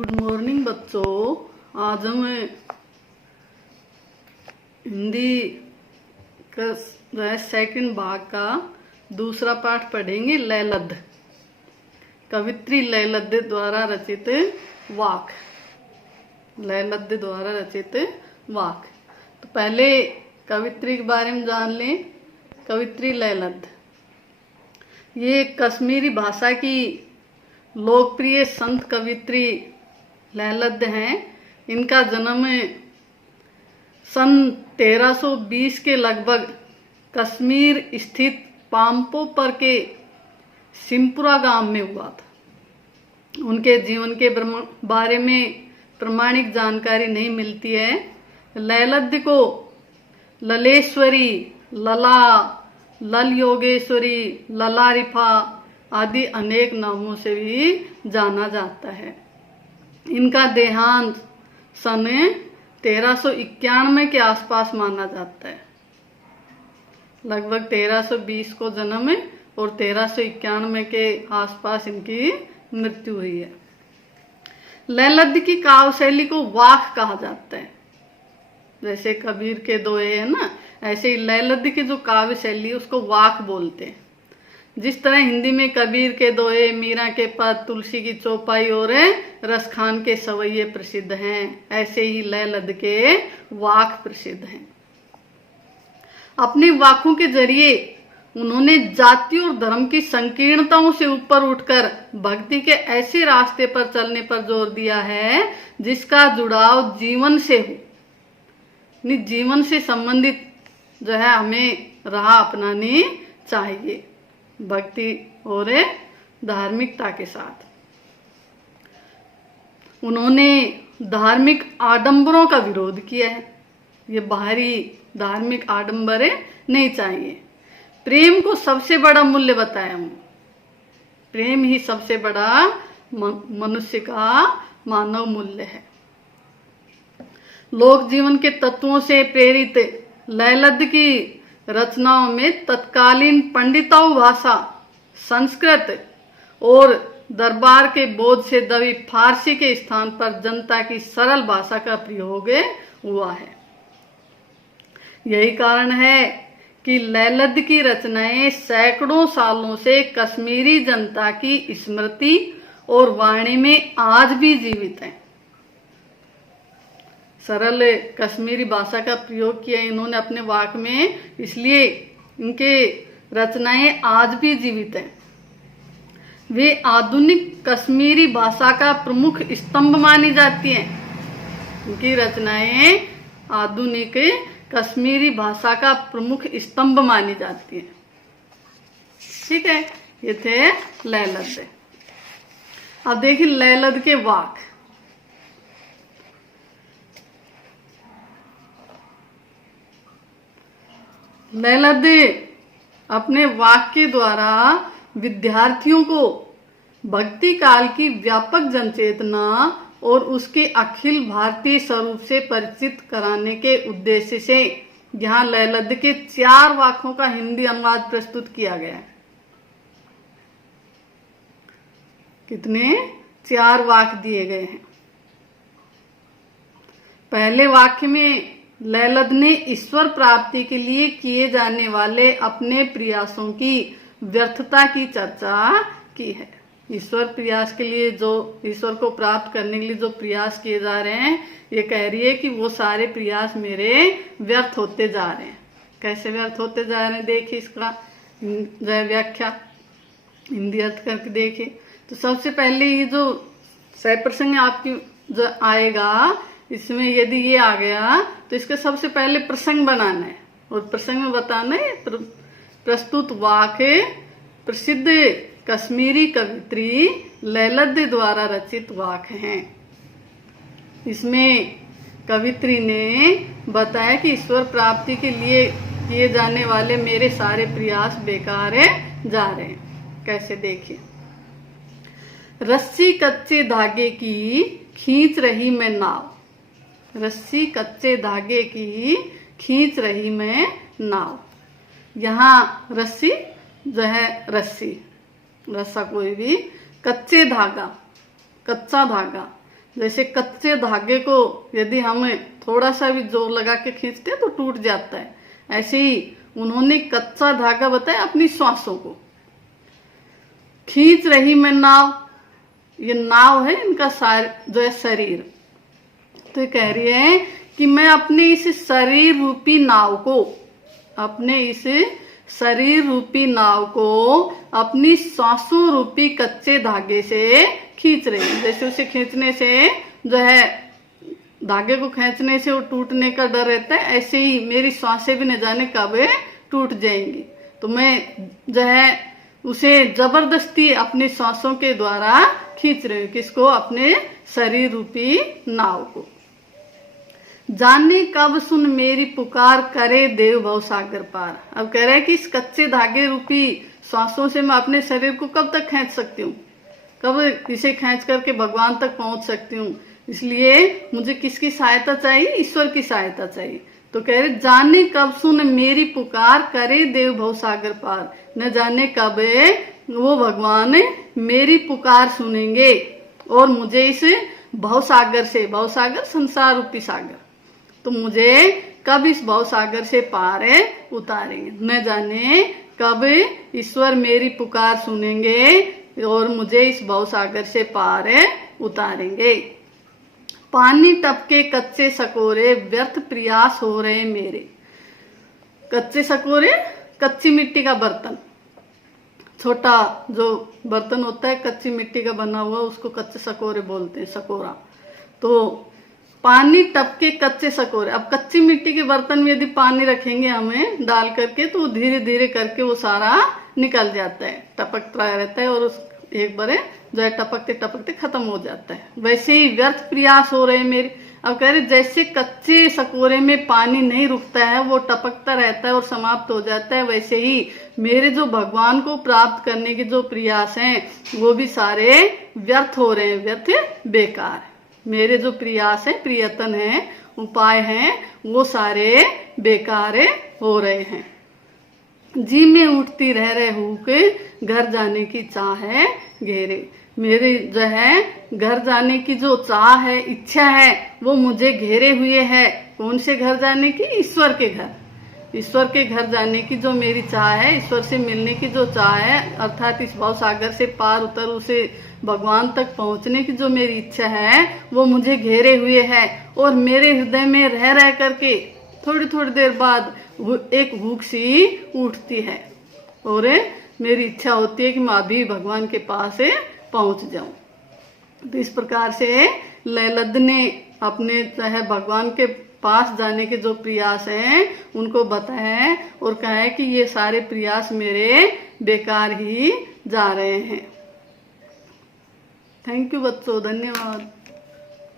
Good morning बच्चों। आज हम हिंदी का सेकंड भाग का दूसरा पाठ पढ़ेंगे। लयलद्ध, कवित्री लयलद्ध द्वारा रचित वाक। लयलद्ध द्वारा रचित वाक। तो पहले कवित्री के बारे में जान लें। कवित्री लयलद्ध ये कश्मीरी भाषा की लोकप्रिय संत कवित्री लयलद्ध हैं। इनका जन्म सन 1320 के लगभग कश्मीर स्थित पाम्पोपर के सिमपुरा गांव में हुआ था। उनके जीवन के बारे में प्रामाणिक जानकारी नहीं मिलती है। लयलद्ध को ललेश्वरी, लला, लल योगेश्वरी, ललारिफा आदि अनेक नामों से भी जाना जाता है। इनका देहांत सन 1391 के आसपास माना जाता है। लगभग 1320 को जन्म है और 1391 के आसपास इनकी मृत्यु हुई है। लयलद्ध की काव्य शैली को वाक कहा जाता है। जैसे कबीर के दोहे है ना, ऐसे ही लयलद्ध की जो काव्य शैली है उसको वाक बोलते हैं। जिस तरह हिंदी में कबीर के दोहे, मीरा के पद, तुलसी की चौपाई और रसखान के सवैये प्रसिद्ध हैं, ऐसे ही लयलद्ध के वाक प्रसिद्ध हैं। अपने वाकों के जरिए उन्होंने जाति और धर्म की संकीर्णताओं से ऊपर उठकर भक्ति के ऐसे रास्ते पर चलने पर जोर दिया है जिसका जुड़ाव जीवन से हो। जीवन से संबंधित जो है हमें राह अपनानी चाहिए, भक्ति और धार्मिकता के साथ। उन्होंने धार्मिक आडंबरों का विरोध किया है। ये बाहरी धार्मिक आडंबर नहीं चाहिए। प्रेम को सबसे बड़ा मूल्य बताया हूं। प्रेम ही सबसे बड़ा मनुष्य का मानव मूल्य है। लोक जीवन के तत्वों से प्रेरित लयलद्ध की रचनाओं में तत्कालीन पंडिताऊ भाषा, संस्कृत और दरबार के बोझ से दबी फारसी के स्थान पर जनता की सरल भाषा का प्रयोग हुआ है। यही कारण है कि लयलद्ध की रचनाएं सैकड़ों सालों से कश्मीरी जनता की स्मृति और वाणी में आज भी जीवित हैं। सरल कश्मीरी भाषा का प्रयोग किया इन्होंने अपने वाक में, इसलिए इनके रचनाएं आज भी जीवित हैं। वे आधुनिक कश्मीरी भाषा का प्रमुख स्तंभ मानी जाती हैं। इनकी रचनाएं आधुनिक कश्मीरी भाषा का प्रमुख स्तंभ मानी जाती हैं। ठीक है, ये थे लयलद्ध। अब देखिए लयलद्ध के वाक। लयलद्ध अपने वाक के द्वारा विद्यार्थियों को भक्ति काल की व्यापक जनचेतना और उसके अखिल भारतीय स्वरूप से परिचित कराने के उद्देश्य से यहाँ लयलद्ध के 4 वाकों का हिंदी अनुवाद प्रस्तुत किया गया है। कितने? 4 वाक दिए गए हैं। पहले वाक्य में लयलद्ध ने ईश्वर प्राप्ति के लिए किए जाने वाले अपने प्रयासों की व्यर्थता की चर्चा की है। ईश्वर प्रयास के लिए जो ईश्वर को प्राप्त करने के लिए जो प्रयास किए जा रहे हैं, ये कह रही है कि वो सारे प्रयास मेरे व्यर्थ होते जा रहे हैं। कैसे व्यर्थ होते जा रहे हैं देखिए, इसका जो व्याख्या हिंदी अर्थ करके देखिए। तो सबसे पहले ये जो सप्रसंग आपकी जो आएगा, इसमें यदि ये आ गया तो इसका सबसे पहले प्रसंग बनाना है और प्रसंग में बताना है प्रस्तुत वाक प्रसिद्ध कश्मीरी कवित्री लयलद्ध द्वारा रचित वाक हैं। इसमें कवित्री ने बताया कि ईश्वर प्राप्ति के लिए किए जाने वाले मेरे सारे प्रयास बेकार जा रहे हैं। कैसे देखिए। रस्सी कच्चे धागे की खींच रही मैं नाव। रस्सी कच्चे धागे की खींच रही मैं नाव। यहाँ रस्सी जो है, रस्सी रस्सा कोई भी, कच्चे धागा, कच्चा धागा जैसे कच्चे धागे को यदि हम थोड़ा सा भी जोर लगा के खींचते हैं तो टूट जाता है, ऐसे ही उन्होंने कच्चा धागा बताया अपनी श्वासों को। खींच रही मैं नाव, ये नाव है इनका जो है शरीर। तो ये कह रही है कि मैं अपने इस शरीर रूपी नाव को, अपने इस शरीर रूपी नाव को अपनी सांसों रूपी कच्चे धागे से खींच रही हूं। जैसे उसे खींचने से जो है धागे को खींचने से वो टूटने का डर रहता है, ऐसे ही मेरी सांसें भी न जाने कब टूट जाएंगी। तो मैं जो है उसे जबरदस्ती अपनी सांसों के द्वारा खींच रही हूँ। किसको? अपने शरीर रूपी नाव को। जाने कब सुन मेरी पुकार करे देव भव सागर पार। अब कह रहा है कि इस कच्चे धागे रूपी श्वासों से मैं अपने शरीर को कब तक खींच सकती हूँ, कब इसे खींच करके भगवान तक पहुंच सकती हूँ। इसलिए मुझे किसकी सहायता चाहिए? ईश्वर की सहायता चाहिए। तो कह रहे जाने कब सुन मेरी पुकार करे देव भव सागर पार। न जाने कब वो भगवान मेरी पुकार सुनेंगे और मुझे इस भव सागर से, भव सागर संसार रूपी सागर, तो मुझे कब इस भव सागर से पार उतारेंगे। न जाने कब ईश्वर मेरी पुकार सुनेंगे और मुझे इस भव सागर से पार उतारेंगे। पानी टपके कच्चे सकोरे व्यर्थ प्रयास हो रहे मेरे। कच्चे सकोरे, कच्ची मिट्टी का बर्तन, छोटा जो बर्तन होता है कच्ची मिट्टी का बना हुआ, उसको कच्चे सकोरे बोलते हैं, सकोरा। तो पानी टपके कच्चे सकोरे। अब कच्ची मिट्टी के बर्तन में यदि पानी रखेंगे हमें डाल करके तो धीरे धीरे करके वो सारा निकल जाता है, टपकता रहता है और उस एक बार जो है टपकते टपकते खत्म हो जाता है। वैसे ही व्यर्थ प्रयास हो रहे मेरे। अब कह रहे जैसे कच्चे सकोरे में पानी नहीं रुकता है, वो टपकता रहता है और समाप्त हो जाता है, वैसे ही मेरे जो भगवान को प्राप्त करने के जो प्रयास हैं वो भी सारे व्यर्थ हो रहे हैं, व्यर्थ बेकार। मेरे जो प्रयास है, प्रयत्न है, उपाय हैं, वो सारे बेकार हो रहे हैं। जी में उठती रह रहे हुक घर जाने की चाह है घेरे। मेरे जो है घर जाने की जो चाह है, इच्छा है, वो मुझे घेरे हुए है। कौन से घर जाने की? ईश्वर के घर। ईश्वर के घर जाने की जो मेरी चाह है, ईश्वर से मिलने की जो चाह है, अर्थात इस भव सागर से पार उतर उसे भगवान तक पहुंचने की जो मेरी इच्छा है, वो मुझे घेरे हुए है। और मेरे हृदय में रह रह करके थोड़ी थोड़ी देर बाद एक भूख सी उठती है और मेरी इच्छा होती है कि मैं अभी भगवान के पास पहुंच जाऊं। तो इस प्रकार से लैलद ने अपने चाहे भगवान के पास जाने के जो प्रयास हैं उनको बताया है और कहा है कि ये सारे प्रयास मेरे बेकार ही जा रहे हैं। थैंक यू बच्चों, धन्यवाद।